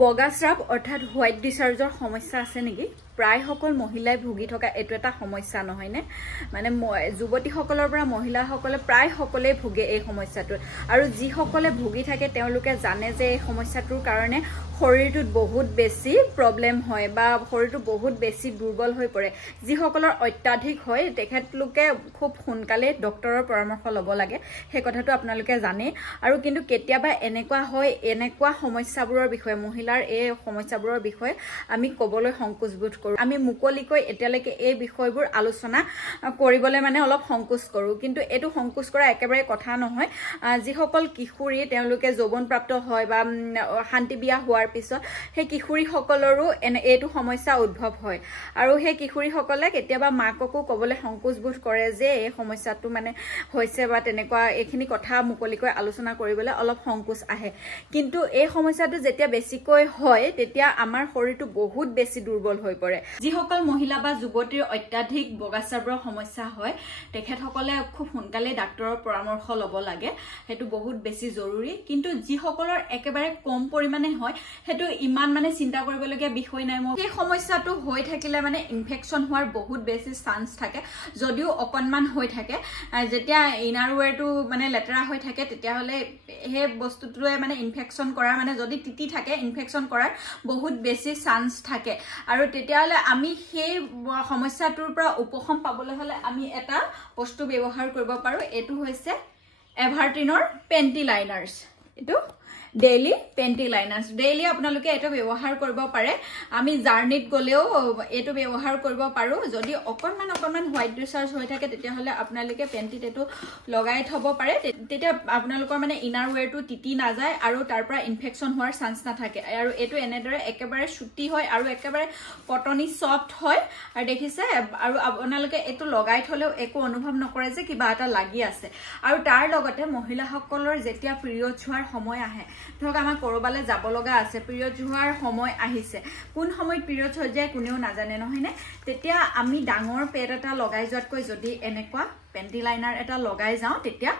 বগা স্ৰাৱ অৰ্থাৎ হোৱাইট ডিচাৰ্জৰ সমস্যা আছে নেকি? প্ৰায় সকল মহিলাই ভুগি থকা এটো এটা সমস্যা নহয় নে? মানে যুৱতীসকলৰ পৰা মহিলাসকলে প্ৰায় সকলেই ভুগে এই সমস্যাটো। আৰু যিসকলে ভুগি থাকে তেওঁলোকে জানে যে এই সমস্যাটোৰ কাৰণে শৰীৰটোত বহুত বেছি প্ৰব্লেম হয় বা শৰীৰটো বহুত বেছি দুৰ্বল হৈ পৰে। যিসকলৰ অত্যাধিক হয় তেখেতলোকে খুব সোনকালে ডক্টৰৰ পৰামৰ্শ ল'ব লাগে। সেই কথাটো আপোনালোকে জানে। আৰু কিন্তু কেতিয়াবা এনেকুৱা হয়, এনেকুৱা সমস্যাবোৰৰ বিষয়ে মহিলাৰ এই সমস্যাবোৰৰ বিষয়ে আমি ক'বলৈ সংকোচ বোধ কৰো। আমি মুকলিকৈ এতিয়ালৈকে এই বিষয়বোৰ আলোচনা কৰিবলৈ মানে অলপ সংকোচ কৰো। কিন্তু এটো সংকোচ কৰা একেবাৰে কথা নহয়। যিসকল কিশোৰী তেওঁলোকে যৌৱনপ্ৰাপ্ত হয় বা শান্তি বিয়া হোৱাৰ পিছত সেই কিশোৰীসকলৰো এইটো সমস্যা উদ্ভৱ হয়। আৰু সেই কিশোৰীসকলে কেতিয়াবা মাককো ক'বলৈ সংকোচ বোধ কৰে যে এই সমস্যাটো মানে হৈছে বা তেনেকুৱা এইখিনি কথা মুকলিকৈ আলোচনা কৰিবলৈ অলপ সংকোচ আহে। কিন্তু এই সমস্যাটো যেতিয়া বেছিকৈ হয় তেতিয়া আমাৰ শৰীৰটো বহুত বেছি দুৰ্বল হৈ পৰে। যিসকল মহিলা বা যুৱতীৰ অত্যাধিক বগাস্ৰাৱৰ সমস্যা হয় তেখেতসকলে খুব সোনকালে ডাক্তৰৰ পৰামৰ্শ ল'ব লাগে। সেইটো বহুত বেছি জৰুৰী। কিন্তু যিসকলৰ একেবাৰে কম পৰিমাণে হয় সেইটো ইমান মানে চিন্তা কৰিবলগীয়া বিষয় নাই। সেই সমস্যাটো হৈ থাকিলে মানে ইনফেকশ্যন হোৱাৰ বহুত বেছি চান্স থাকে। যদিও অকণমান হৈ থাকে, যেতিয়া ইনাৰ ৱেৰটো মানে লেতেৰা হৈ থাকে তেতিয়াহ'লে সেই বস্তুটোৱে মানে ইনফেকশ্যন কৰাৰ মানে যদি তিতি থাকে ইনফেকশ্যন কৰাৰ বহুত বেছি চান্স থাকে। আৰু তেতিয়াহ'লে আমি সেই সমস্যাটোৰ পৰা উপশম পাবলৈ হ'লে আমি এটা বস্তু ব্যৱহাৰ কৰিব পাৰো। এইটো হৈছে এভাৰটিনৰ পেণ্টি লাইনাৰ্ছ। এইটো ডেইলি পেণ্টি লাইনাৰ্ছ। ডেইলি আপোনালোকে এইটো ব্যৱহাৰ কৰিব পাৰে। আমি জাৰ্ণিত গ'লেও এইটো ব্যৱহাৰ কৰিব পাৰো। যদি অকণমান হোৱাইট ডিচাৰ্জ হৈ থাকে তেতিয়াহ'লে আপোনালোকে পেণ্টিত এইটো লগাই থ'ব পাৰে। তেতিয়া আপোনালোকৰ মানে ইনাৰ ৱেৰটো তিতি নাযায় আৰু তাৰ পৰা ইনফেকশ্যন হোৱাৰ চান্স নাথাকে। আৰু এইটো এনেদৰে একেবাৰে চুটি হয় আৰু একেবাৰে কটনি চফ্ট হয়। আৰু দেখিছে, আৰু আপোনালোকে এইটো লগাই থ'লেও একো অনুভৱ নকৰে যে কিবা এটা লাগি আছে। আৰু তাৰ লগতে মহিলাসকলৰ যেতিয়া পিৰিয়ডছ হোৱাৰ সময় আহে, ধৰক আমাৰ ক'ৰবালৈ যাব লগা আছে, পিৰিয়ডছ হোৱাৰ সময় আহিছে, কোন সময়ত পিৰিয়ডছ হৈ যায় কোনেও নাজানে নহয়নে? তেতিয়া আমি ডাঙৰ পেড এটা লগাই যোৱাতকৈ যদি এনেকুৱা পেণ্টি লাইনাৰ এটা লগাই যাওঁ তেতিয়া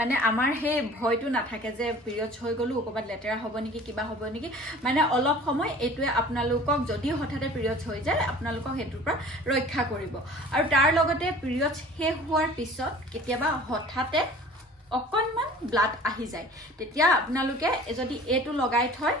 মানে আমাৰ সেই ভয়টো নাথাকে যে পিৰিয়ডছ হৈ গ'লো ক'ৰবাত লেতেৰা হ'ব নেকি কিবা হ'ব নেকি। মানে অলপ সময় এইটোৱে আপোনালোকক যদি হঠাতে পিৰিয়ডছ হৈ যায় আপোনালোকক সেইটোৰ পৰা ৰক্ষা কৰিব। আৰু তাৰ লগতে পিৰিয়ডছ শেষ হোৱাৰ পিছত কেতিয়াবা হঠাতে অকণমান ব্লাড আহি যায়, তেতিয়া আপোনালোকে যদি এইটো লগাই থয়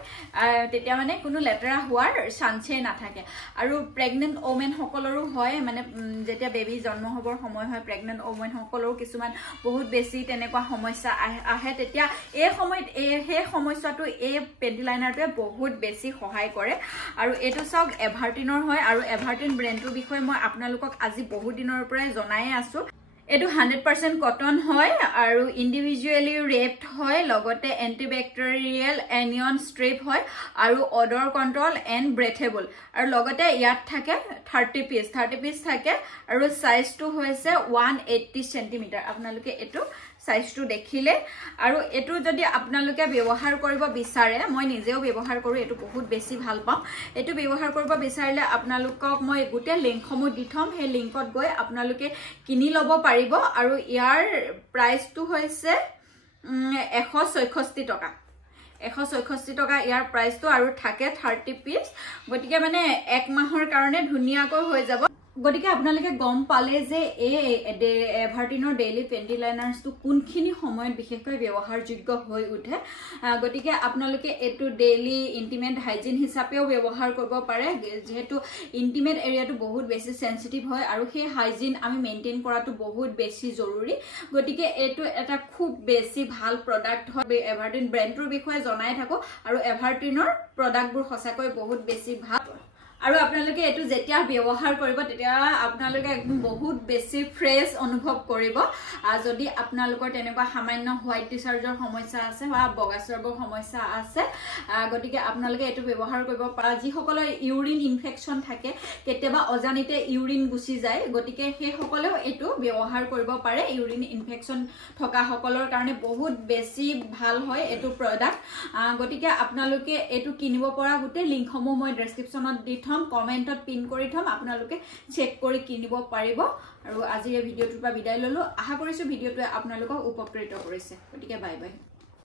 তেতিয়া মানে কোনো লেতেৰা হোৱাৰ চান্সেই নাথাকে। আৰু প্ৰেগনেণ্ট ওমেনসকলৰো হয়, মানে যেতিয়া বেবী জন্ম হ'বৰ সময় হয় প্ৰেগনেণ্ট ওমেনসকলৰো কিছুমান বহুত বেছি তেনেকুৱা সমস্যা আহে। তেতিয়া এই সময়ত সেই সমস্যাটো এই পেণ্টি লাইনাৰটোৱে বহুত বেছি সহায় কৰে। আৰু এইটো চাওক এভাৰটিনৰ হয়। আৰু এভাৰটিন ব্ৰেণ্ডটোৰ বিষয়ে মই আপোনালোকক আজি বহুত দিনৰ পৰাই জনায়ে আছো। এইটো 100% কটন হয় আৰু ইণ্ডিভিজুৱেলি ৰেপড হয়। লগতে এণ্টিবেক্টেৰিয়েল এনিয়ন ষ্ট্ৰিপ হয় আৰু অডৰ কণ্ট্ৰল এণ্ড ব্ৰেথেবল। আৰু লগতে ইয়াত থাকে 30 পিচ থাকে। আৰু চাইজটো হৈছে 180 চেণ্টিমিটাৰ। আপোনালোকে এইটো চাইজটো দেখিলে। আৰু এইটো যদি আপোনালোকে ব্যৱহাৰ কৰিব বিচাৰে, মই নিজেও ব্যৱহাৰ কৰোঁ, এইটো বহুত বেছি ভাল পাওঁ। এইটো ব্যৱহাৰ কৰিব বিচাৰিলে আপোনালোকক মই গোটেই লিংকসমূহ দি থ'ম। সেই লিংকত গৈ আপোনালোকে কিনি ল'ব পাৰিব। আৰু ইয়াৰ প্ৰাইচটো হৈছে 166 টকা। 166 টকা ইয়াৰ প্ৰাইচটো। আৰু থাকে 30 পিচ। গতিকে মানে এক মাহৰ কাৰণে ধুনীয়াকৈ হৈ যাব। গতিকে আপোনালোকে গম পালে যে এই এভাৰটিনৰ ডেইলি পেণ্টি লাইনাৰ্ছটো কোনখিনি সময়ত বিশেষকৈ ব্যৱহাৰযোগ্য হৈ উঠে। গতিকে আপোনালোকে এইটো ডেইলি ইণ্টিমেট হাইজিন হিচাপেও ব্যৱহাৰ কৰিব পাৰে, যিহেতু ইণ্টিমেট এৰিয়াটো বহুত বেছি চেঞ্চিটিভ হয় আৰু সেই হাইজিন আমি মেইনটেইন কৰাটো বহুত বেছি জৰুৰী। গতিকে এইটো এটা খুব বেছি ভাল প্ৰডাক্ট হয়। এভাৰটিন ব্ৰেণ্ডটোৰ বিষয়ে জনাই থাকোঁ। আৰু এভাৰটিনৰ প্ৰডাক্টবোৰ সঁচাকৈ বহুত বেছি ভাল। আৰু আপোনালোকে এইটো যেতিয়া ব্যৱহাৰ কৰিব তেতিয়া আপোনালোকে একদম বহুত বেছি ফ্ৰেছ অনুভৱ কৰিব। যদি আপোনালোকৰ তেনেকুৱা সামান্য হোৱাইট ডিচাৰ্জৰ সমস্যা আছে বা বগাস্ৰাৱৰ সমস্যা আছে, গতিকে আপোনালোকে এইটো ব্যৱহাৰ কৰিব পাৰে। যিসকলৰ ইউৰিন ইনফেকশ্যন থাকে, কেতিয়াবা অজানিতে ইউৰিন গুচি যায়, গতিকে সেইসকলেও এইটো ব্যৱহাৰ কৰিব পাৰে। ইউৰিন ইনফেকশ্যন থকাসকলৰ কাৰণে বহুত বেছি ভাল হয় এইটো প্ৰডাক্ট। গতিকে আপোনালোকে এইটো কিনিব পৰা গোটেই লিংকসমূহ মই ডেছক্ৰিপশ্যনত দি থ'ম, কমেণ্টত পিন কৰি থ'ম, আপোনালোকে চেক কৰি কিনিব পাৰিব। আৰু আজিৰ এই ভিডিঅ'টোৰ পৰা বিদায় ল'লোঁ। আশা কৰিছোঁ ভিডিঅ'টোৱে আপোনালোকক উপকৃত কৰিছে। গতিকে বাই বাই।